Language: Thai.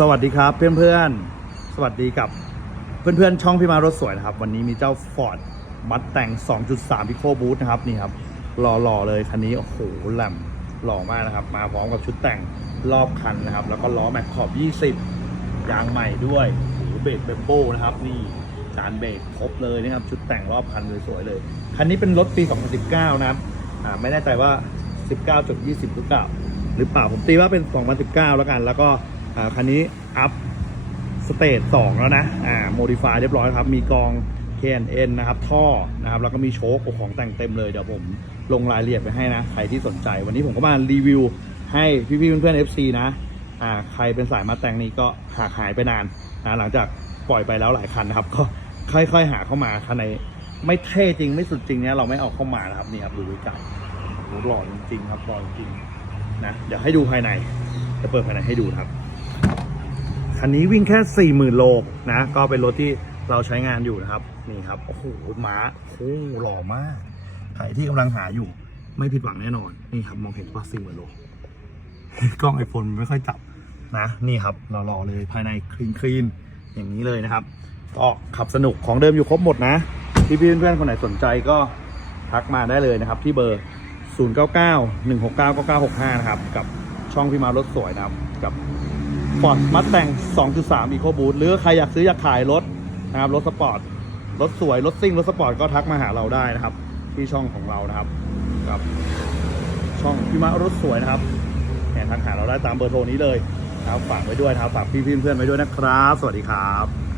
สวัสดีครับเพื่อนๆ สวัสดีกับเพื่อนๆ ช่องพี่มารถสวยนะครับ วันนี้มีเจ้า Ford มัดแต่ง 2.3 Eco Boost นะครับนี่ครับหล่อๆเลยคันนี้ โอ้โหแหลมหล่อมากนะครับ มาพร้อมกับชุดแต่งรอบคันนะครับ แล้วก็ล้อแม็กขอบ 20 ยางใหม่ด้วยโอ้โหเบรกเบมโบนะครับนี่จานเบรกครบเลยนะครับ ชุดแต่งรอบคันสวยๆเลย คันนี้เป็นรถปี 2019 นะครับอ่าไม่แน่ใจว่า 19.20 หรือเปล่าหรือเปล่าผมตีว่าเป็น 2019 แล้วกัน แล้วก็ คันนี้อัพสเตจ2แล้วนะ อ่า โมดิฟายเรียบร้อยครับ มีกอง KNN นะครับ ท่อ นะครับ แล้วก็มีโชคของแต่งเต็มเลย เดี๋ยวผมลงรายละเอียดไปให้นะ ใครที่สนใจ วันนี้ผมก็มารีวิวให้พี่ๆเพื่อนๆ FC นะ อ่า ใครเป็นสายมาแต่งนี้ก็หากหายไปนานนะ หลังจากปล่อยไปแล้วหลายคันนะครับ ก็ค่อยๆ หาเข้ามาคันไหนไม่เท่จริงไม่สุดจริงเนี่ยเราไม่เอาเข้ามานะครับนี่ครับดูด้วยกันโอ้โหล่อจริงๆครับหล่อจริงนะ เดี๋ยวให้ดูภายใน จะเปิดภายในให้ดูครับ คันนี้วิ่งแค่ 4 0,000 โลนะ ก็เป็นรถที่เราใช้งานอยู่นะครับ นี่ครับ โอ้โหม้าโอ้หล่อมาก ใครที่กำลังหาอยู่ ไม่ผิดหวังแน่นอน นี่ครับ มองเห็นว่า4 0,000โล กล้องไอโฟนไม่ค่อยจับนะ นี่ครับหล่อๆเลย ภายในคลีนคลีนๆอย่างนี้เลยนะครับ ก็ขับสนุกของเดิมอยู่ครบหมดนะที่พี่เพื่อนๆคนไหนสนใจก็ทักมาได้เลยนะครับ ที่เบอร์ 0 9 9 1 6 9 9 9 6 5 นะครับ กับช่องพี่มารถสวยนะครับกับ Ford Mustang 2.3 Eco Boost หรือใครอยากซื้ออยากขายรถนะครับ รถสปอร์ต รถสวย รถซิ่ง รถสปอร์ตก็ทักมาหาเราได้นะครับ ที่ช่องของเรานะครับกับ ช่องพี่มารถสวยนะครับเนี่ยทักหาเราได้ตามเบอร์โทรนี้เลยนะครับฝากไว้ด้วยนะครับฝากพี่เพื่อนๆไว้ด้วยนะครับ สวัสดีครับ